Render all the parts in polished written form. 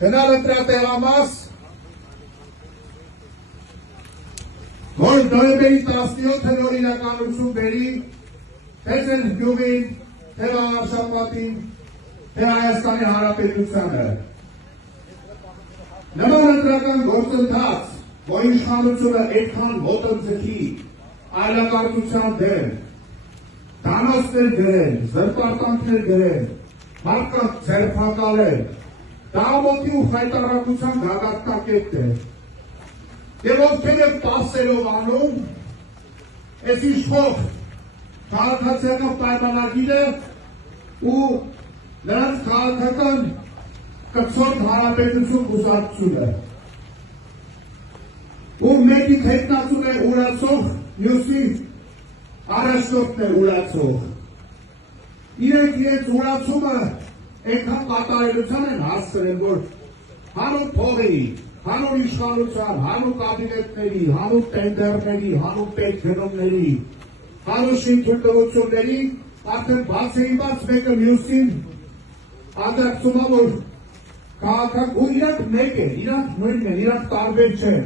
Գնալ ընտրատեղամաս, որ նոյեմբերի 17-ն օրինականություն բերի, թե ձեր գյուղին, թե Վաղարշապատին, թե Հայաստանի Հանրապետությանը։ Նման ընտրական գործընթաց, որ իշխանությունը այդքան ոտնձգի այլակարգության դեմ, դանասներ գրեն, զրպարտանքներ գրեն, մարդկանց ձերբակալել, դա ամոթի ու խայտարակության գագաթնակետն է։ Եվ ովքեր են պասերով անում, այս իշխող քաղաքացիական պայմանագիրը ու նրանց քաղաքական կցորդ հանրապետություն կուսակցությունը, ու մեկի հետնացում է ուրացող, մյուսի առաջնորդն է ուրացող։ Իրենք իրենց ուրացումը այնքան կատարելության են հասցրել, որ հանուն փողի, հանուն իշխանության, հանուն կաբինետների, հանուն տենդերների, հանուն պետգնումների, հանուն շինթույլտվությունների, արդեն բացեիված մեկը մյուսին աջակցում է, որ քաղաքական ու իրանք մեկ են, իրանք նույնն են, իրանք տարբեր չեն։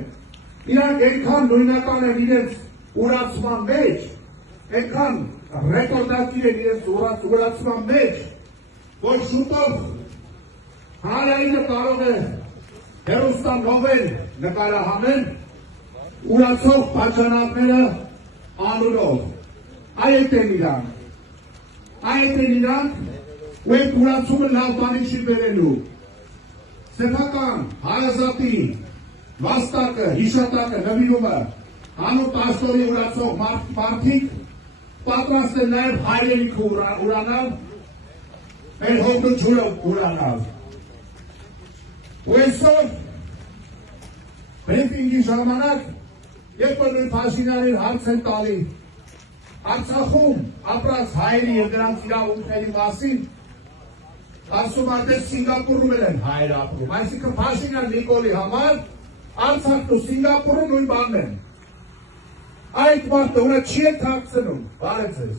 Իրանք այնքան նույնական են իրենց ուրացման մեջ, այնքան ռեկորդակիր են իրենց ուրացման մեջ, որ շուտով հանրայինը կարող է հեռուստանովել նկարահանել ուրացող պատճառները անունով։ Այդ են իրանք, ու այդ ուրացումը լավ բանի չի բերելու։ Սեփական, հայազատի, վաստակը, հիշատակը, նվիրումը, հանուն պաշտոնի ուրացող մարդիկ պատրաստ են նաև հայրենիքը ուրանալ, մեր հոգնությունը ուրանալ։ Ու այսօր բրիֆինգի ժամանակ, երբ որ նույն Փաշինյանին հարց են տալի Արցախում ապրած հայերի և նրանց իրավունքների մասին, ասում արդեն Սինգապուրում են հայեր ապրում, այսինքն Փաշինյան Նիկոլի համար Արցախն ու Սինգապուրը նույն բանն են։ Այդ մարդը ուրա չի է թաքցնում, բարև ձեզ։